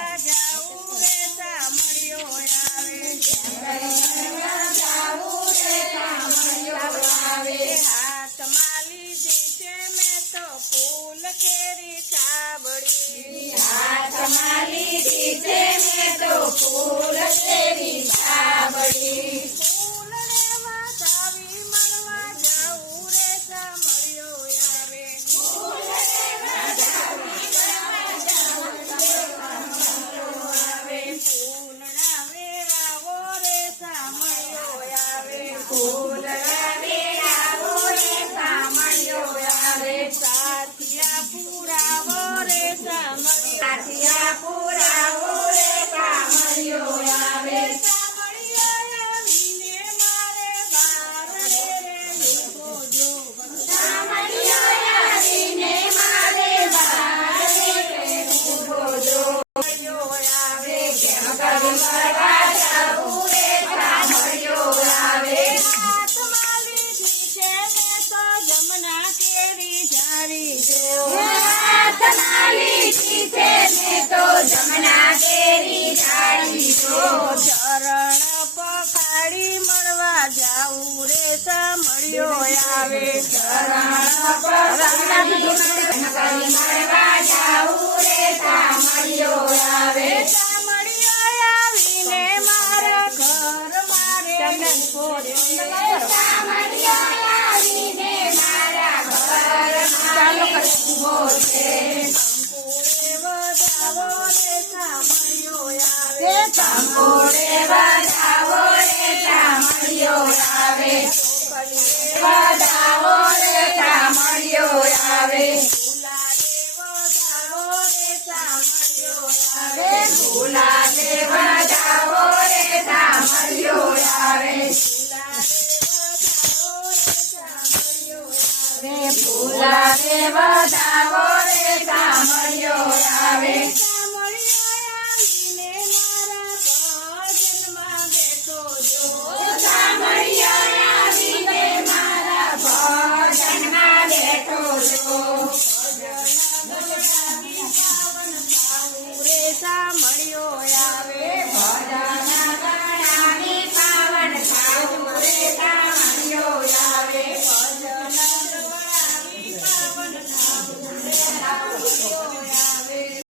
મળવા જાવું રે સામળિયો આવે હાથમાં લીધી છે મેં તો ફૂલ કેરી છાબડી હાથમાં લીધી છે મેં તો ફૂલ કેરી છાબડી ફૂલ લેવા જાવી મળવા જાવું રે સામળિયો આવે ફૂલ લેવા જાવી મળવા જાવું આવે ફૂલના વેરાવો રે સામળિયો આવે ફૂલ વેરાવો રે સામળિયો આવે સાથિયા પુરાવો રે સામળિયો સાથિયા પુરાવો રે સામળિયો આવે સામળિયો આવીને મારે બાર રે લીધો જો સામળિયો આવીને મારે બારે ઊભો જો આવે કેમ કરી મળવા જાવું રે સામળિયો આવે હાથમાં લીધી છે મેં તો જમના કેરી જારી જો હાથમાં લીધી છે મેં તો જમના કેરી ઝાડી જો ચરણ પખાડી મળવા જાવું રે સામળિયો આવે મળવા જાવું રે સામળિયો આવે સામળિયો આવીને મારા ઘર મારે સામળિયો આવીને મારા ઘરમાં ઊભો છે કંકોડે વધાવો રે સામળિયો આવે કંકોડે વધાવો રે સામળિયો આવે વધાવો રે સામળિયો આવે ગુલાબે વધાવો રે સામળિયો આવે ફૂલા દેવ જાવો રે સામળિયો આવે